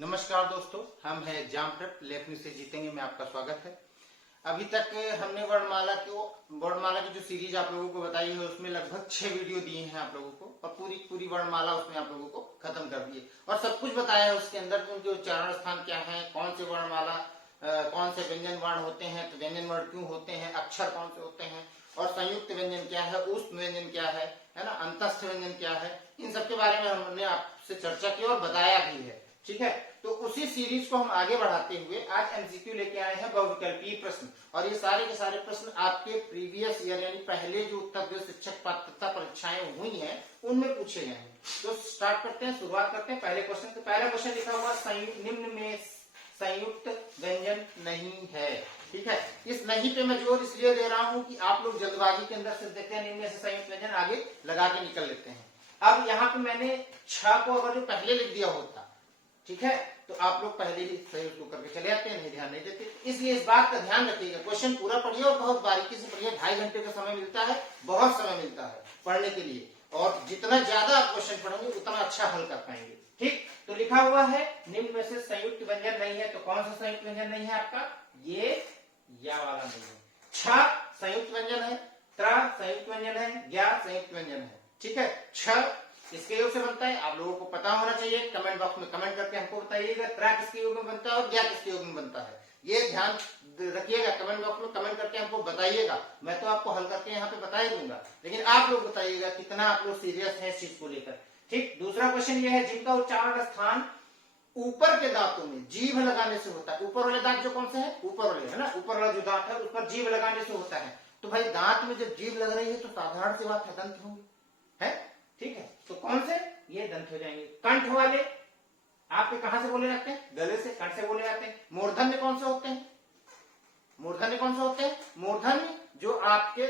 नमस्कार दोस्तों, हम हैं एग्जाम प्रेप लेखनी से जीतेंगे में आपका स्वागत है। अभी तक हमने वर्णमाला की जो सीरीज आप लोगों को बताई है उसमें लगभग 6 वीडियो दिए हैं आप लोगों को और पूरी वर्णमाला उसमें आप लोगों को खत्म कर दिए और सब कुछ बताया है उसके अंदर कि उनके उच्चारण स्थान क्या है, कौन से वर्णमाला कौन से व्यंजन वर्ण होते हैं, तो व्यंजन वर्ण क्यों होते हैं, अक्षर कौन से होते हैं और संयुक्त व्यंजन क्या है, ऊष्म व्यंजन क्या है ना, अंतस्थ व्यंजन क्या है, इन सब के बारे में हमने आपसे चर्चा की और बताया भी है। ठीक है, तो उसी सीरीज को हम आगे बढ़ाते हुए आज एमसीक्यू लेके आए हैं बहुविकल्पीय प्रश्न और ये सारे के सारे प्रश्न आपके प्रीवियस ईयर यानी पहले जो उत्तर शिक्षक पात्रता परीक्षाएं हुई हैं उनमें पूछे गए हैं। तो स्टार्ट करते हैं, शुरुआत करते हैं पहले क्वेश्चन। तो पहला क्वेश्चन लिखा हुआ निम्न में संयुक्त व्यंजन नहीं है। ठीक है, इस नहीं पे मैं जोर इसलिए दे रहा हूं कि आप लोग जल्दबाजी के अंदर सिर्फ देखते हैं निम्न में से संयुक्त व्यंजन, आगे लगा के निकल लेते हैं। अब यहाँ पे मैंने 6 को अगर जो पहले लिख दिया होता, ठीक है, तो आप लोग पहले ही सही उसको करके चले आते हैं, नहीं ध्यान नहीं देते। इसलिए इस बात का ध्यान रखिएगा, क्वेश्चन पूरा पढ़िए और बहुत बारीकी से पढ़िए। 2.5 घंटे का समय मिलता है, बहुत समय मिलता है पढ़ने के लिए और जितना ज्यादा आप क्वेश्चन पढ़ेंगे उतना अच्छा हल कर पाएंगे। ठीक, तो लिखा हुआ है निम्न में से संयुक्त व्यंजन नहीं है, तो कौन सा संयुक्त व्यंजन नहीं है आपका? ये या वाला नहीं है। छ संयुक्त व्यंजन है, त्र संयुक्त व्यंजन है, ज्ञा संयुक्त व्यंजन है। ठीक है, छ किसके योग से बनता है आप लोगों को पता होना चाहिए, कमेंट बॉक्स में कमेंट करके हमको बताइएगा। त्रा किसके योग में बनता है और ज्ञा किसके योग में बनता है, ये ध्यान रखिएगा। कमेंट बॉक्स में कमेंट करके हमको बताइएगा, मैं तो आपको हल करके यहाँ पे बता ही दूंगा, लेकिन आप लोग बताइएगा कितना आप लोग सीरियस है इस चीज को लेकर। ठीक, दूसरा क्वेश्चन ये है जिनका उच्चारण स्थान ऊपर के दांतों में जीभ लगाने से होता है। ऊपर वाले दांत जो कौन से है, ऊपर वाले है ना, ऊपर वाला जो दांत है उस पर जीभ लगाने से होता है। तो भाई दांत में जब जीभ लग रही है तो साधारण सी बात है दंत होंगे, है। ठीक है, तो कौन से? ये दंत हो जाएंगे। कंठ वाले आपके कहां से बोले जाते हैं? गले से, कंठ से बोले जाते हैं। मूर्धन्य कौन से होते हैं? मूर्धन्य कौन से होते हैं? मूर्धन्य जो आपके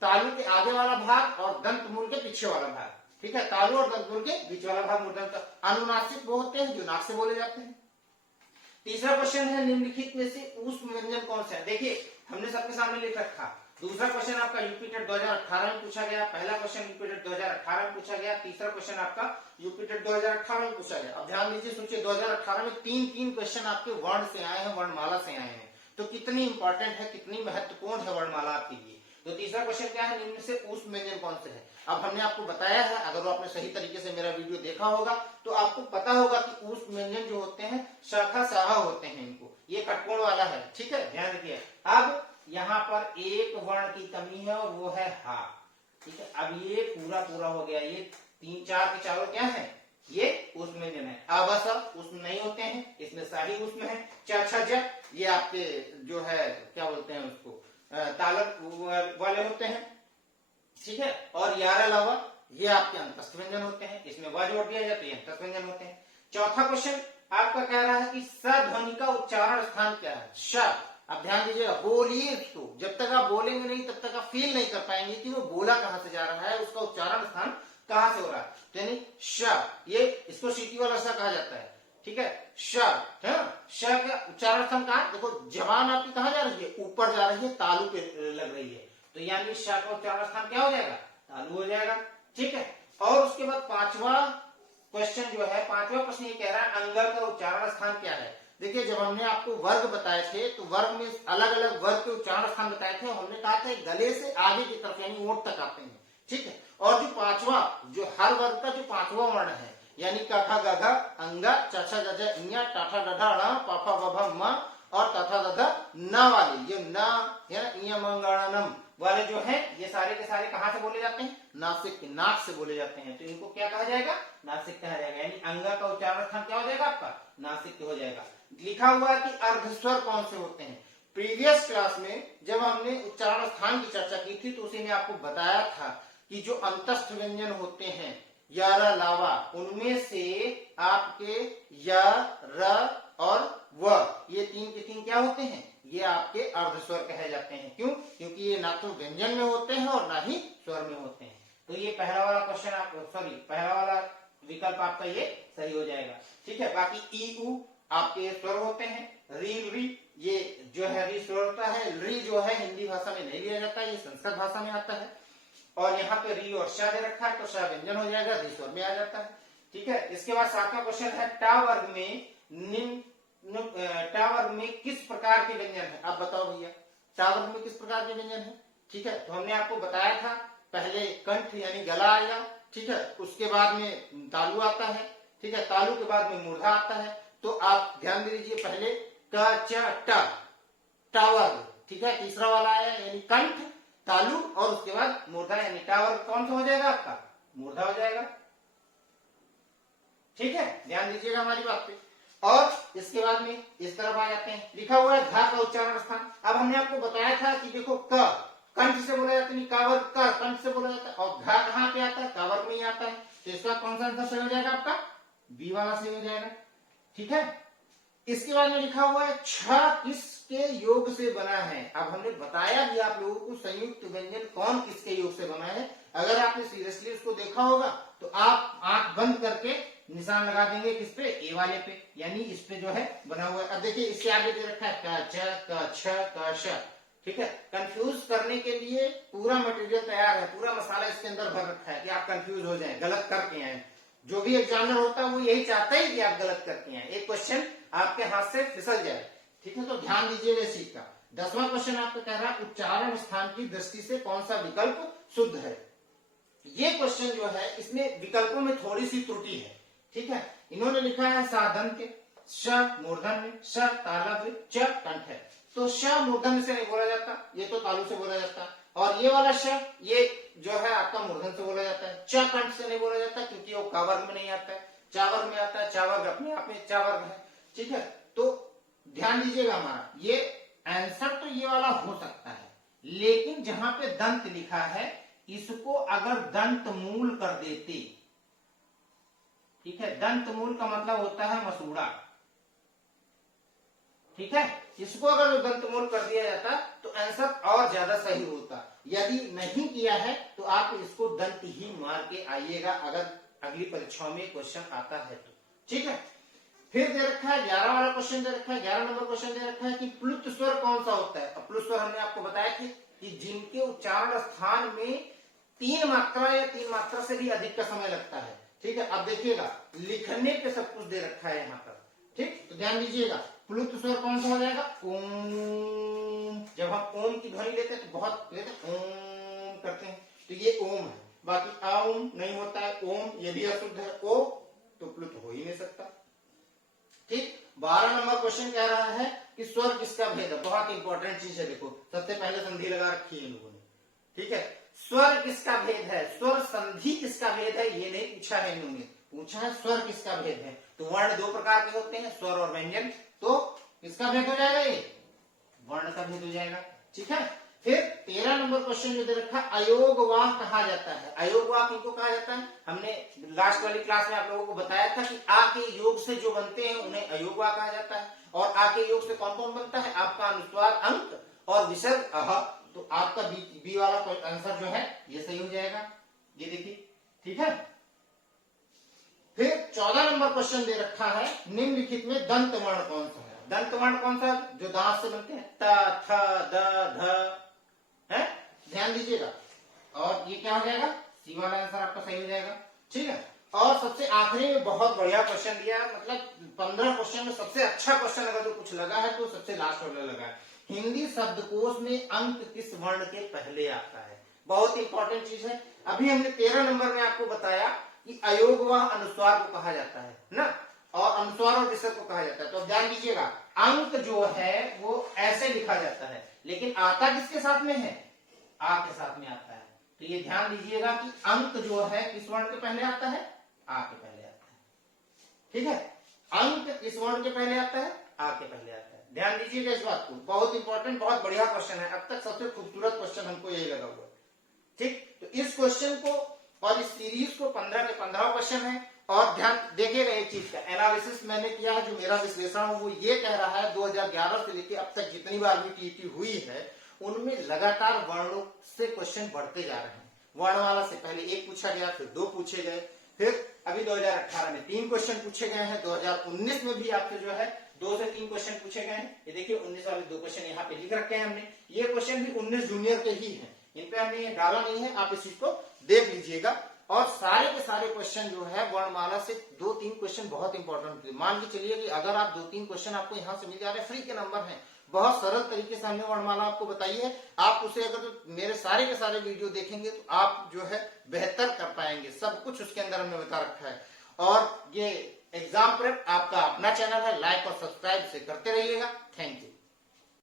तालु के आगे वाला भाग और दंत मूल के पीछे वाला भाग। ठीक है, तालु और दंत मूल के बीच वाला भाग मूर्धन्य। अनुनासिक वो होते हैं जो नाक से बोले जाते हैं। तीसरा क्वेश्चन है निम्नलिखित में से ऊष्म व्यंजन कौन सा है? देखिए हमने सबके सामने लिख रखा। दूसरा क्वेश्चन आपका यूपीटेट 2018 में पूछा गया, पहला क्वेश्चन यूपीटेट 2018 में पूछा गया, तीसरा क्वेश्चन आपका यूपीटेट 2018 में पूछा गया। अब ध्यान दीजिए, सोचिए 2018 में 3 क्वेश्चन आपके वर्ण से आए हैं, वर्णमाला से आए हैं, तो कितनी इंपॉर्टेंट है, कितनी महत्वपूर्ण है वर्णमाला आपके लिए। तो तीसरा क्वेश्चन क्या है, निम्न से ऊष्म व्यंजन कौन से है? अब हमने आपको बताया है, अगर आपने सही तरीके से मेरा वीडियो देखा होगा तो आपको पता होगा कि ऊष्म व्यंजन जो होते हैं शाखा साहा होते हैं, इनको ये कटकोण वाला है। ठीक है, ध्यान रखिए। अब यहाँ पर एक वर्ण की कमी है और वो है हा। ठीक है, अब ये पूरा हो गया, ये 3 4 के चारों क्या है, ये ऊष्म व्यंजन है। आवासा ऊष्म नहीं होते हैं, इसमें सारी ऊष्म है। च ये आपके जो है क्या बोलते हैं उसको, तालक वाले होते हैं। ठीक है, और यारा लावा ये आपके अंतस्थ व्यंजन होते हैं, इसमें व जोड़ दिया जाए तो ये अंतस्थ व्यंजन होते हैं। चौथा क्वेश्चन आपका कह रहा है कि स ध्वनि का उच्चारण स्थान क्या है? श। अब ध्यान दीजिएगा, बोलिए तो जब तक आप बोलेंगे नहीं तब तक आप फील नहीं कर पाएंगे कि वो बोला कहां से जा रहा है, उसका उच्चारण स्थान कहां से हो रहा है। तो यानी श, ये इसको सीटी वाला स कहा जाता है। ठीक है, श है ना, श का उच्चारण स्थान कहां? देखो जबान आपकी कहां जा रही है, ऊपर जा रही है, तालू पे लग रही है, तो यानी श का उच्चारण स्थान क्या हो जाएगा, तालु हो जाएगा। ठीक है, और उसके बाद पांचवा क्वेश्चन जो है, पांचवा प्रश्न ये कह रहा है अंगल का उच्चारण स्थान क्या है? देखिए जब हमने आपको वर्ग बताए थे तो वर्ग में अलग अलग वर्ग के उच्चारण स्थान बताए थे, हमने कहा था गले से आगे की तरफ यानी ओठ तक आते हैं। ठीक है, और जो पांचवा, जो हर वर्ग का जो 5वां वर्ण है यानी कखा गघा अंगा चछा जज इया टाठा डढा ण पाफा बभा म और तथा तथा न वाले, ये न है ना, इया मंगणनम वाले जो है ये सारे के सारे कहां से बोले जाते हैं? नासिक, नाक से बोले जाते हैं, तो इनको क्या कहा जाएगा? नासिक कहा जाएगा। यानी अंगा का उच्चारण स्थान क्या हो जाएगा आपका? नासिक हो जाएगा। लिखा हुआ है कि अर्धस्वर कौन से होते हैं? प्रीवियस क्लास में जब हमने उच्चारण स्थान की चर्चा की थी तो उसी में आपको बताया था कि जो अंतस्थ व्यंजन होते हैं यारा लावा, उनमें से आपके य र और व ये 3 के 3 क्या होते हैं? ये आपके अर्धस्वर कहे जाते हैं। क्यों? क्योंकि ये ना तो व्यंजन में होते हैं और ना ही स्वर में होते हैं। तो ये पहला वाला क्वेश्चन आप पहला वाला विकल्प आपका ये सही हो जाएगा। ठीक है, बाकी ई उ आपके स्वर होते हैं, री री ये जो है री स्वर होता है, री जो है हिंदी भाषा में नहीं लिया जाता, ये संस्कृत भाषा में आता है। और यहाँ पे री और शा दे रखा है तो शा व्यंजन हो जाएगा, री स्वर में आ जाता है। ठीक है, इसके बाद 7वां क्वेश्चन है टा वर्ग में निम्न टावर में किस प्रकार के व्यंजन है? आप बताओ भैया, टावर में किस प्रकार के व्यंजन है? ठीक है, तो हमने आपको बताया था पहले कंठ यानी गला आएगा, ठीक है, उसके बाद में तालु आता है, ठीक है, तालु के बाद में मूर्धा आता है। तो आप ध्यान दे दीजिए, पहले क च ट टावर, ठीक है, तीसरा वाला आया यानी कंठ, तालु और उसके बाद मूर्धा यानी टावर। कौन सा हो जाएगा आपका? मूर्धा हो जाएगा। ठीक है, ध्यान दीजिएगा हमारी बात पे। और इसके बाद में इस तरफ आ जाते हैं, लिखा हुआ है धा का उच्चारण स्थान। अब हमने आपको बताया था कि देखो क कंठ से बोला जाता है, कावर का कंठ से बोला जाता है, और घा कहां पे आता है? कावर में ही आता है। तो इसका कौन सा आंसर सही हो जाएगा आपका? बी वाला सही हो जाएगा। ठीक है, इसके बाद में लिखा हुआ है छ किसके योग से बना है? अब हमने बताया भी आप लोगों को संयुक्त व्यंजन कौन किसके योग से बना है। अगर आपने सीरियसली उसको देखा होगा तो आप आंख बंद करके निशान लगा देंगे किस पे? ए वाले पे, यानी इस पे जो है बना हुआ है। अब देखिए इससे आगे दे रखा है क च क छ क श। ठीक है, कंफ्यूज करने के लिए पूरा मटेरियल तैयार है, पूरा मसाला इसके अंदर भर रखा है कि आप कंफ्यूज हो जाएं, गलत करके आए। जो भी एग्जामिनर होता है वो यही चाहता है कि आप गलत करके आए, एक क्वेश्चन आपके हाथ से फिसल जाए। ठीक है, तो ध्यान दीजिएगा इस चीज का। 10वां क्वेश्चन आपको कह रहा है उच्चारण स्थान की दृष्टि से कौन सा विकल्प शुद्ध है? ये क्वेश्चन जो है इसमें विकल्पों में थोड़ी सी त्रुटि है। ठीक है, इन्होंने लिखा है साधन के श मूर्धन में, श तालव्य, च कंठ है। तो श मूर्धन से नहीं बोला जाता, ये तो तालु से बोला जाता है। और ये वाला श ये जो है आपका मूर्धन से बोला जाता है। च कंठ से नहीं बोला जाता क्योंकि वो का वर्ग में नहीं आता है, चा वर्ग में आता है। चा वर्ग अपने आप में चा वर्ग है। ठीक है, तो ध्यान दीजिएगा हमारा ये आंसर तो ये वाला हो सकता है, लेकिन जहां पे दंत लिखा है इसको अगर दंत मूल कर देते, ठीक है, दंत मूल का मतलब होता है मसूड़ा। ठीक है, इसको अगर दंत मूल कर दिया जाता तो आंसर और ज्यादा सही होता। यदि नहीं किया है तो आप इसको दंत ही मार के आइएगा अगर अगली परीक्षाओं में क्वेश्चन आता है तो। ठीक है, फिर दे रखा है 11 वाला क्वेश्चन दे रखा है, 11 नंबर क्वेश्चन दे रखा है कि प्लुत स्वर कौन सा होता है? प्लुत स्वर हमने आपको बताया थे कि जिनके उच्चारण स्थान में 3 मात्रा या 3 मात्रा से भी अधिक का समय लगता है। ठीक है, अब देखिएगा लिखने पे सब कुछ दे रखा है यहाँ पर। ठीक, तो ध्यान दीजिएगा प्लुत स्वर कौन सा हो जाएगा? ओम। जब हम ओम की ध्वनि लेते हैं तो बहुत लेते हैं, ओम करते हैं, तो ये ओम है। बाकी आउम नहीं होता है, ओम ये भी अशुद्ध है, ओ तो प्लुत हो ही नहीं सकता। ठीक, 12 नंबर क्वेश्चन कह रहा है कि स्वर किसका भेद है? बहुत इंपॉर्टेंट चीज है, देखो सबसे पहले संधि लगा रखी है इन लोगों ने। ठीक है, स्वर किसका भेद है? स्वर संधि किसका भेद है ये नहीं पूछा है इन्होंने, पूछा है स्वर किसका भेद है। तो वर्ण 2 प्रकार के होते हैं, स्वर और व्यंजन। तो किसका भेद हो जाएगा? ये वर्ण का भेद हो जाएगा। ठीक है, फिर 13 नंबर क्वेश्चन जो दे रखा अयोगवाह कहा जाता है। अयोगवाह किनको कहा जाता है? हमने लास्ट वाली क्लास में आप लोगों को बताया था कि आ के योग से जो बनते हैं उन्हें अयोगवाह कहा जाता है। और आ के योग से कौन कौन बनता है? आपका अनुस्वार अंक और विसर्ग अह। तो आपका बी वाला आंसर जो है ये सही हो जाएगा, ये देखिए। ठीक है, फिर 14 नंबर क्वेश्चन दे रखा है निम्नलिखित में दंत वर्ण कौन सा है? दंत वर्ण कौन सा जो दांत से बनते हैं? त, थ, द, ध है, ध्यान दीजिएगा। और ये क्या हो जाएगा? सी वाला आंसर आपका सही हो जाएगा। ठीक है, और सबसे आखिरी में बहुत बढ़िया क्वेश्चन दिया, मतलब 15 क्वेश्चन में सबसे अच्छा क्वेश्चन अगर जो कुछ लगा है तो सबसे लास्ट वाला लगा है। हिंदी शब्दकोश में अंक किस वर्ण के पहले आता है? बहुत इंपॉर्टेंट चीज है। अभी हमने 13 नंबर में आपको बताया कि अयोगवाह अनुस्वार को कहा जाता है ना, और अनुस्वार और विसर्ग को कहा जाता है। तो ध्यान दीजिएगा अंक जो है वो ऐसे लिखा जाता है, लेकिन आता किसके साथ में है? आ के साथ में आता है। तो ये ध्यान दीजिएगा कि अंक जो है किस वर्ण के पहले आता है? आ के पहले आता है। ठीक है, अंक किस वर्ण के पहले आता है? आ के पहले आता है। ध्यान दीजिएगा इस बात को, बहुत इंपॉर्टेंट, बहुत बढ़िया क्वेश्चन है। अब तक सबसे खूबसूरत क्वेश्चन हमको यही लगा हुआ है। ठीक, तो इस क्वेश्चन को और इस सीरीज को 15 के 15 क्वेश्चन है। और ध्यान देखिएगा एक चीज का एनालिसिस मैंने किया है, जो मेरा विश्लेषण है वो ये कह रहा है 2011 से लेकर अब तक जितनी बार भी टीटी हुई है उनमें लगातार वर्णों से क्वेश्चन बढ़ते जा रहे हैं। वर्णमाला से पहले 1 पूछा गया, फिर 2 पूछे गए, फिर अभी 2018 में 3 क्वेश्चन पूछे गए हैं। 2019 में भी आपसे जो है 2 से 3 क्वेश्चन पूछे गए हैं। ये देखिए 19 वाले 2 क्वेश्चन यहाँ पे लिख रखे हैं हमने। ये क्वेश्चन भी 19 जूनियर के ही हैं, इन पे हमने ये डाला नहीं है, आप इस चीज को देख लीजिएगा। और सारे के सारे क्वेश्चन जो है वर्णमाला से 2-3 क्वेश्चन बहुत इंपॉर्टेंट थे। मान के चलिए कि अगर आप 2-3 क्वेश्चन आपको यहाँ से मिल जा रहे हैं, फ्री के नंबर हैं, बहुत सरल तरीके से हमने वर्णमाला आपको बताई है। आप उसे अगर तो मेरे सारे के सारे वीडियो देखेंगे तो आप जो है बेहतर कर पाएंगे, सब कुछ उसके अंदर हमने बता रखा है। और ये एग्जाम प्रेप आपका अपना चैनल है, लाइक और सब्सक्राइब से करते रहिएगा। Thank you.